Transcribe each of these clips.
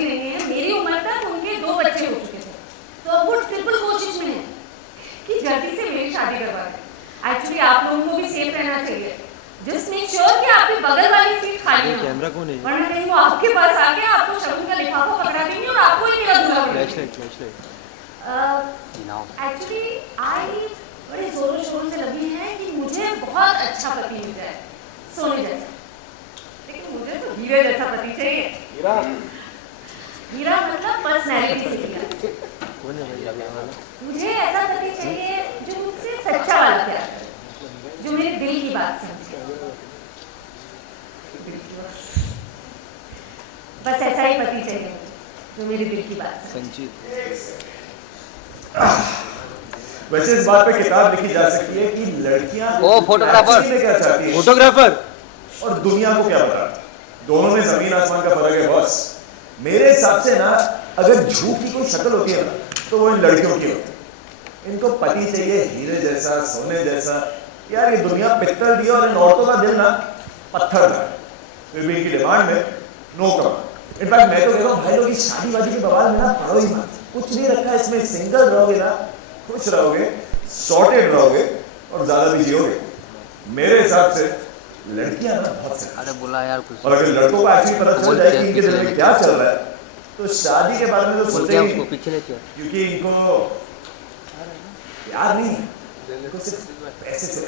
ही नहीं है, मेरी उम्र तक उनके 2 बच्चे हो चुके थे, तो वो ट्रिपल कोशिश में है कि जल्दी से मेरी शादी करवा दें। एक्चुअली आप लोगों को भी सेफ रहना चाहिए, जस्ट मेक श्योर कि आपकी बगल वाली सीट खाली हो, कैमरा कौन है? वरना कहीं वो आपके पास आके आपको शगुन का लिफाफा पकड़ा देंगे और आपको ही मेरा दूल्हा बनेंगे। एक्चुअली आई बड़े जोरों शोरों से लगी है कि मुझे बहुत अच्छा पति मिल जाए, सोने जैसा, लेकिन मुझे तो हीरे जैसा पति चाहिए। हीरा मतलब पर्सनैलिटी से हीरा। मुझे ऐसा पति चाहिए जो मुझसे सच्चा वाला प्यार करे, जो मेरे दिल की बात समझे। बस ऐसा ही पति चाहिए जो मेरे दिल की बात समझे। वैसे इस बात पे किताब लिखी जा सकती है कि लड़कियां फोटोग्राफर और दुनिया को क्या बता, दोनों में जमीन आसमान का फर्क है बॉस। मेरे हिसाब से ना, अगर झूठ की कोई शक्ल होती है ना, तो वो इन लड़कियों की होती है। इनको पति चाहिए हीरे जैसा, सोने जैसा। यार ये दुनिया पित्तल दी और इन औरतों का दिल ना पत्थर था, फिर भी इनकी डिमांड में नो कम। इनफैक्ट मैं तो कहता हूँ भाई लोग इस शादीबाजी के बवाल में ना पड़ो ही मत, कुछ नहीं रखा इसमें। सिंगल रहोगे ना, खुश रहोगे, सॉर्टेड रहोगे और ज्यादा भी जियोगे। मेरे हिसाब से लड़कियां ना बहुत सही। अरे बोला यार कुछ। और अगर लड़कों को एक्चुअली पता चल जाए कि इनके दिल में क्या चल रहा है, तो शादी के बारे में तो सोचेंगे ही, क्योंकि इनको प्यार नहीं है, इनको सिर्फ पैसे से।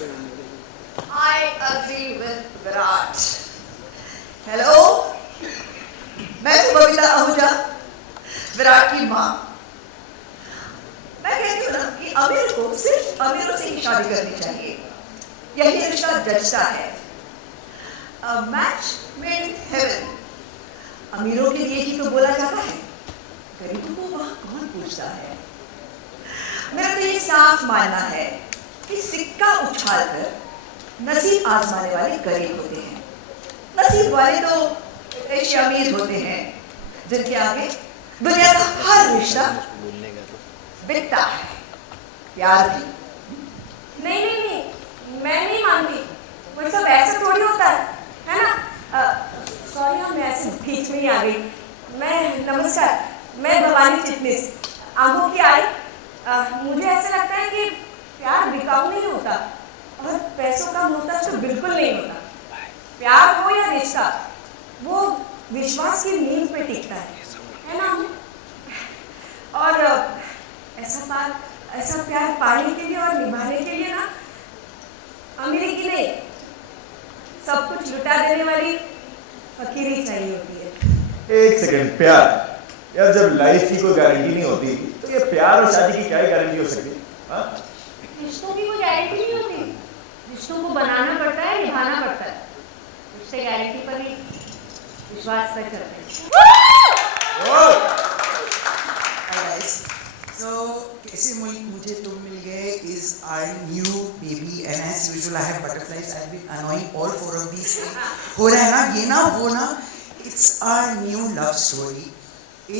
I agree with Virat. Hello, मैं हूँ बबीता आहूजा, विराट की माँ। मैं कहती हूँ ना कि अमीर को सिर्फ अमीरों से ही शादी करनी चाहिए, यही रिश्ता जचता है। A match made in heaven. अमीरों के लिए ही तो बोला जाता है, गरीबों को वहाँ कौन पूछता है। मेरा तो ये साफ मानना है कि सिक्का उछालकर नसीब आजमाने वाले गरीब होते हैं, नसीब वाले तो ऐसे अमीर होते हैं जिनके आगे दुनिया का हर रिश्ता बिकता है, प्यार भी। नहीं नहीं नहीं, मैं नहीं मानती, वो सब ऐसा थोड़ी होता है ना। सॉरी हाँ, मैं ऐसे बीच में ही आ गई। नमस्कार, मैं भवानी चिटनिस, आंखों की आई। मुझे ऐसा लगता है कि प्यार बिकाऊ नहीं होता और पैसों का मोहताज तो बिल्कुल नहीं होता। प्यार हो या रिश्ता, वो विश्वास की नींव पे टिकता है ना। और ऐसा प्यार पाने के लिए और निभाने के लिए ना, अमीरी की नहीं, सब कुछ लुटा देने वाली फकीरी चाहिए होती है। एक सेकंड, प्यार यार, जब लाइफ की कोई गारंटी नहीं होती तो ये प्यार और शादी की क्या गारंटी हो सकती है? रिश्तों की कोई गारंटी नहीं होती, रिश्तों को बनाना पड़ता है, निभाना पड़ता है। रिश्ते गारंटी पर ही विश्वास पर चलते हैं। So, कैसे मुझे तुम मिल गए is our new baby and as usual I have butterflies. I've been annoying all 4 of these. हो रहा है ना, ये ना वो ना. It's our new love story.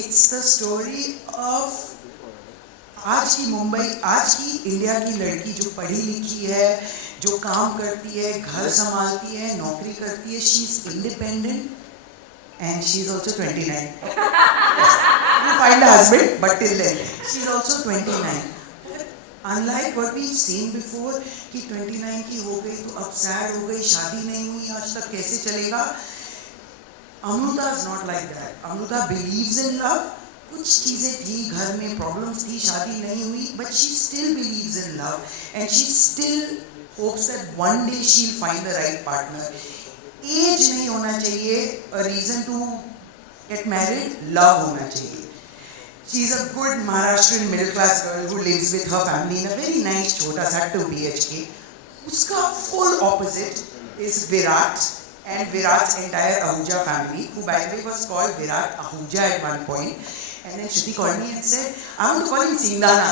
It's the story of आज की मुंबई, आज की इंडिया की लड़की जो पढ़ी लिखी है, जो काम करती है, घर संभालती है, नौकरी करती है. She is independent and she is also 29. You find a husband, but till then she is also 29. Unlike what we've seen before कि 29 की हो गई तो अब सैड हो गई, शादी नहीं हुई, आज तक कैसे चलेगा. Amruta is not like that. Amruta believes in love. कुछ चीजें थी, घर में प्रॉब्लम्स थी, शादी नहीं हुई, but she still believes in love and she still hopes that one day she'll find the right partner. Age नहीं होना चाहिए a reason to get married, love होना चाहिए. She is a good Maharashtrian middle class girl who lives with her family in a very nice छोटा सा 2 BHK. उसका full opposite is Virat and Virat's entire Ahuja family, who by the way was called Virat Ahuja at one point. And then Shruti called me and said, I want to call him Singhdana.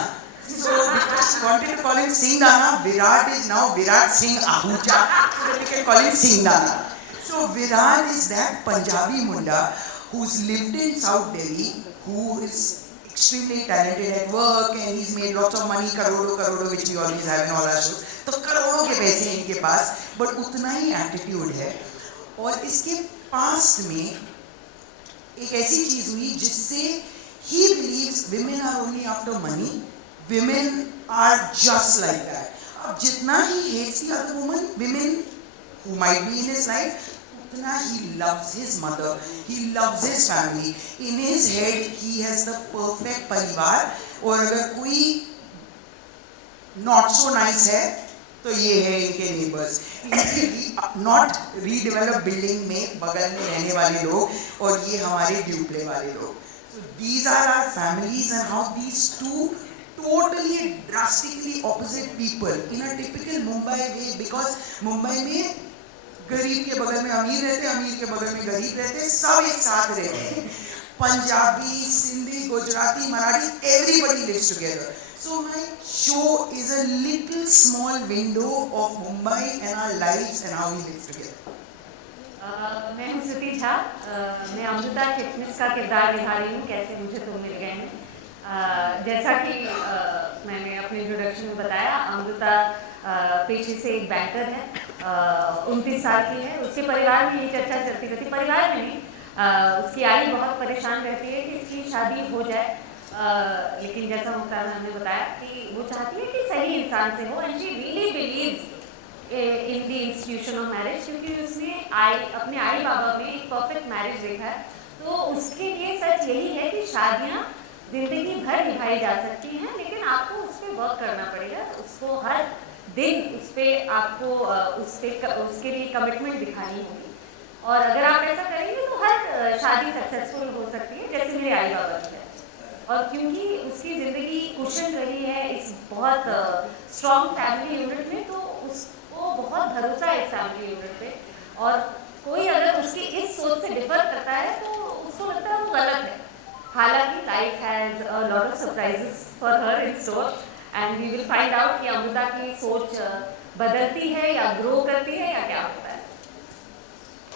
So because she wanted to call him Singhdana, Virat is now Virat Singh Ahuja, so that we can call him Singhdana. So Virat is that Punjabi munda who's lived in South Delhi, who is extremely talented at work and he's made lots of money, करोड़ों, which we always have in all our shows. तो करोड़ों के पैसे इनके पास, but उतना ही attitude है. और इसके पास्ट में एक ऐसी चीज हुई जिससे he believes women are only after money, women are just like that. अब जितना he hates the other woman, women who might be in his life, उतना he loves his mother, he loves his family. In his head he has the perfect परिवार, और अगर कोई not so nice है तो ये है इनके नेबर्स, इनके नॉट रीडेवलप बिल्डिंग में बगल में रहने वाले लोग और ये हमारे ड्यूप्ले वाले लोग. So these are our families and how these two totally drastically opposite people in a typical Mumbai way, because Mumbai में गरीब के बगल में अमीर रहते, अमीर के बगल में गरीब रहते, सब एक साथ रहते हैं. Punjabi, Sindhi, Gujarati, Marathi, everybody lives together. So my show is a little small window of Mumbai and our lives and how we live together. मैं हूँ श्रुति झा, मैं अमृता चिटनिस का किरदार निभा रही हूँ कैसे मुझे तुम मिल गए हैं. जैसा कि मैंने अपने इंट्रोडक्शन में बताया, अमृता पेशे से एक बैंकर है, 29 साल की है. उसके परिवार में ये चर्चा चलती रहती, परिवार में नहीं, उसकी आई बहुत परेशान रहती है कि इसकी शादी हो जाए, लेकिन जैसा मुख्तार मैम ने बताया कि वो चाहती है कि सही इंसान से हो, and she really believes in the institution of marriage, क्योंकि उसने अपने आई बाबा में एक परफेक्ट मैरिज देखा है. तो उसके लिए सच यही है कि शादियाँ जिंदगी भर निभाई जा सकती हैं, लेकिन आपको उस पर वर्क करना पड़ेगा, उसको हर दिन उस पर आपको उसके लिए कमिटमेंट दिखानी होगी. और अगर आप ऐसा करेंगे तो हर शादी सक्सेसफुल हो सकती है, जैसे मेरे आई बाबा की है. और क्योंकि उसकी ज़िंदगी कुशन रही है इस बहुत स्ट्रॉन्ग फैमिली यूनिट में, तो उसको बहुत भरोसा है इस फैमिली यूनिट पे. और कोई अगर उसकी इस सोच से डिफर करता है तो उसको लगता है वो गलत है. हालांकि life has a lot of surprises for her in store, and we will find out कि अमृता की सोच बदलती है या ग्रो करती है या क्या होता है.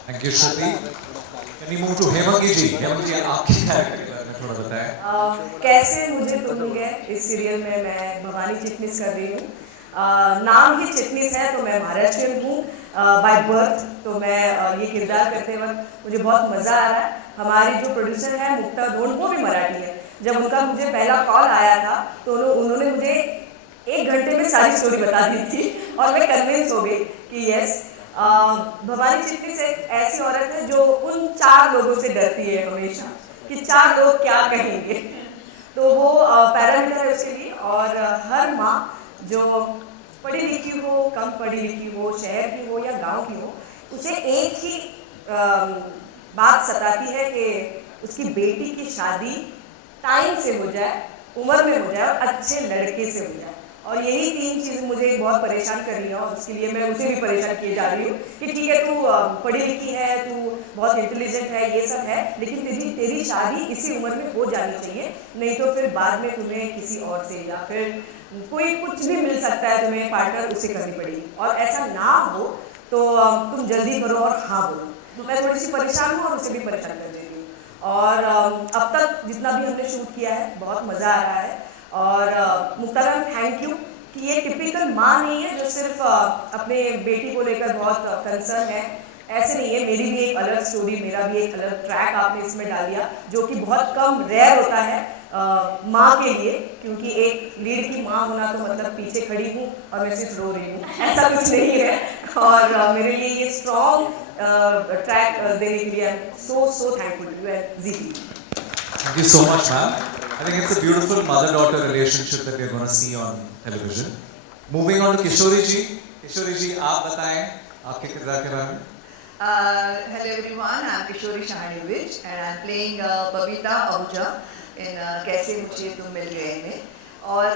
Thank you Shruti. Can we move to Hemangi ji? Hemangi ji, आपकी कैरेक्टर के बारे में थोड़ा बताएं. कैसे मुझे तुम मिल गए इस सीरियल में मैं भवानी चिटनिस कर रही हूँ. नाम ही चिटनिस है तो मैं महाराष्ट्रियन हूँ बाय बर्थ, तो मैं ये किरदार करते वक्त मुझे बहुत मज़ा आ रहा है. हमारी जो प्रोड्यूसर है मुक्ता ढोंड, वो भी मराठी है. जब उनका मुझे पहला कॉल आया था तो उन्होंने मुझे 1 घंटे में सारी स्टोरी बता दी थी और मैं कन्विंस हो गई कि यस, भवानी चिटनिस एक ऐसी औरत है जो उन 4 लोगों से डरती है हमेशा कि 4 लोग क्या कहेंगे. तो वो पैरामीटर है उसके लिए. और हर माँ जो पढ़ी लिखी हो, कम पढ़ी लिखी हो, शहर की हो या गांव की हो, उसे एक ही बात सताती है कि उसकी बेटी की शादी टाइम से हो जाए, उम्र में हो जाए और अच्छे लड़के से हो जाए. और यही 3 चीज़ें मुझे बहुत परेशान कर रही हैं और उसके लिए मैं उसे भी परेशान किए जा रही हूँ कि ठीक है, तू पढ़ी लिखी है, तू बहुत इंटेलिजेंट है, ये सब है, लेकिन तेरी शादी इसी उम्र में हो जानी चाहिए, नहीं तो फिर बाद में तुम्हें किसी और से या फिर कोई कुछ भी मिल सकता है तुम्हें पार्टनर, उसे करनी पड़ेगी. और ऐसा ना हो तो तुम जल्दी करो और हाँ बोलो. तो मैं थोड़ी सी परेशान हूँ और उसे भी परेशान कर दे रही हूँ. और अब तक जितना भी हमने शूट किया है बहुत मज़ा आ रहा है. और मुक्ता मैम, थैंक यू कि ये टिपिकल माँ नहीं है जो सिर्फ अपने बेटी को लेकर बहुत कंसर्न है. ऐसे नहीं है, मेरी भी एक अलग स्टोरी, मेरा भी एक अलग ट्रैक आपने इसमें डाल दिया, जो कि बहुत कम रेयर होता है माँ के लिए, क्योंकि एक लीड की माँ होना तो मतलब पीछे खड़ी हूँ और मैं सिर्फ रो रही हूँ, ऐसा कुछ नहीं है. और मेरे लिए ये स्ट्रॉन्ग ट्रैक देने के लिए so thankful to you and Zee. Thank you so much, ma'am. I think it's a beautiful mother-daughter relationship that we're going to see on television. Moving on to Kishori ji. Kishori ji, आप बताएं आपके किरदार के बारे में. Hello everyone, I'm Kishori Shahanivich and I'm playing Babita Ahuja in कैसे मुझे तुम मिल गए में. और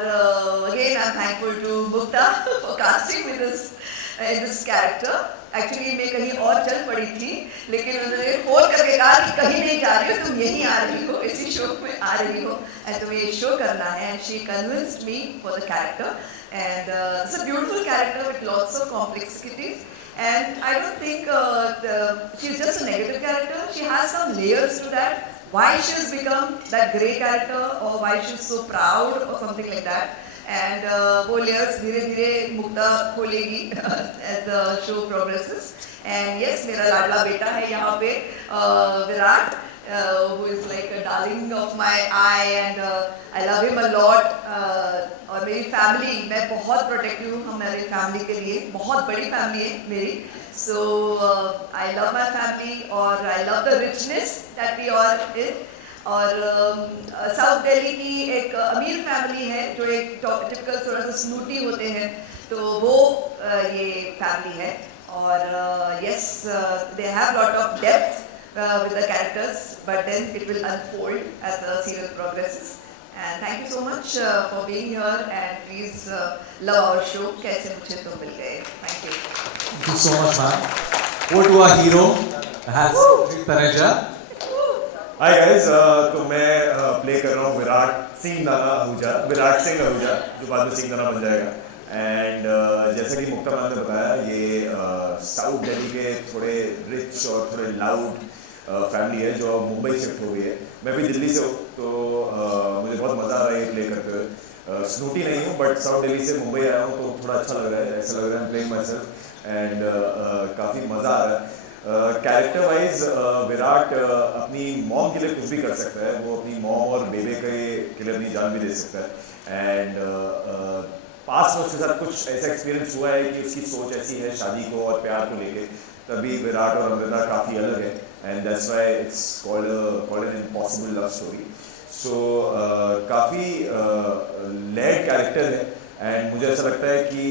again I'm thankful to Mukta for casting me in this character. Actually मैं कहीं और चल पड़ी थी, लेकिन उन्होंने फोन करके कहा कि कहीं नहीं जा रही हो, तुम यहीं आ रही हो, इसी शो में आ रही हो and तुम्हें ये शो करना है. And she convinced me for the character, and it's a beautiful character with lots of complexities. And I don't think she's just a negative character. She has some layers to that. Why she's become that great character, or why she's so proud, or something like that. And वो layers धीरे धीरे मुक्ता खोलेगी as the show progresses. And yes, मेरा लाडला बेटा है यहाँ पे Virat. who is like a darling of my eye and I love him a lot. और मेरी फैमिली, मैं बहुत प्रोटेक्टिव हूँ हमारी फैमिली के लिए, बहुत बड़ी फैमिली है मेरी. So I love my family और I love the richness that we are in. और साउथ दिल्ली की एक अमीर फैमिली है जो एक टिपिकल थोड़ा सा स्नूटी होते हैं, तो वो ये फैमिली है. और yes, they have lot of depth with the characters, but then it will unfold as the serial progresses. And thank you so much for being here and please love our show. कैसे मुझे तो मिल गए. Thank you. Thank you so much, ma'am. Over to our hero, has Taneja. Hi guys, तो मैं play कर रहा हूँ विराट सिंह आहूजा, जो बाद में सिंह नाना बन जाएगा. एंड जैसा कि मुक्ता मैम ने बताया, ये साउथ दिल्ली के थोड़े रिच और थोड़े लाउड फैमिली है जो मुंबई शिफ्ट हो गई है. मैं भी दिल्ली से हूँ, तो मुझे बहुत मज़ा आ रहा है ये प्ले करते हुए. स्नूटी नहीं हूँ, बट साउथ दिल्ली से मुंबई आया हूँ, तो थोड़ा अच्छा लग रहा है. ऐसा लग रहा है प्लेइंग माई सेल्फ एंड काफ़ी मज़ा आ रहा है. कैरेक्टर वाइज विराट अपनी मॉम के लिए कुछ भी कर सकता है. वो अपनी मॉम और बेबे के लिए अपनी जान भी दे सकता है. एंड पास में उसके साथ कुछ ऐसा एक्सपीरियंस हुआ है कि उसकी सोच ऐसी है शादी को और प्यार को लेके. तभी विराट और अमृता काफ़ी अलग है, and that's why it's called an impossible love story. So काफ़ी लेड कैरेक्टर है, एंड मुझे ऐसा लगता है कि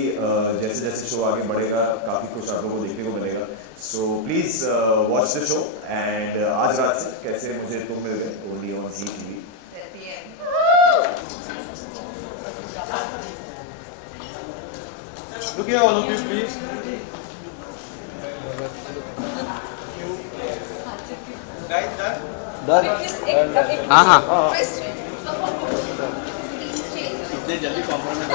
जैसे जैसे शो आगे बढ़ेगा काफ़ी कुछ आपको को देखने को मिलेगा. So please watch the show. And आज रात से कैसे मुझे तुम मिल गए, only on Zee TV. Look here, all of you, please. Guys, done? हाँ हाँ इतने जल्दी कॉम्प्रोमाइज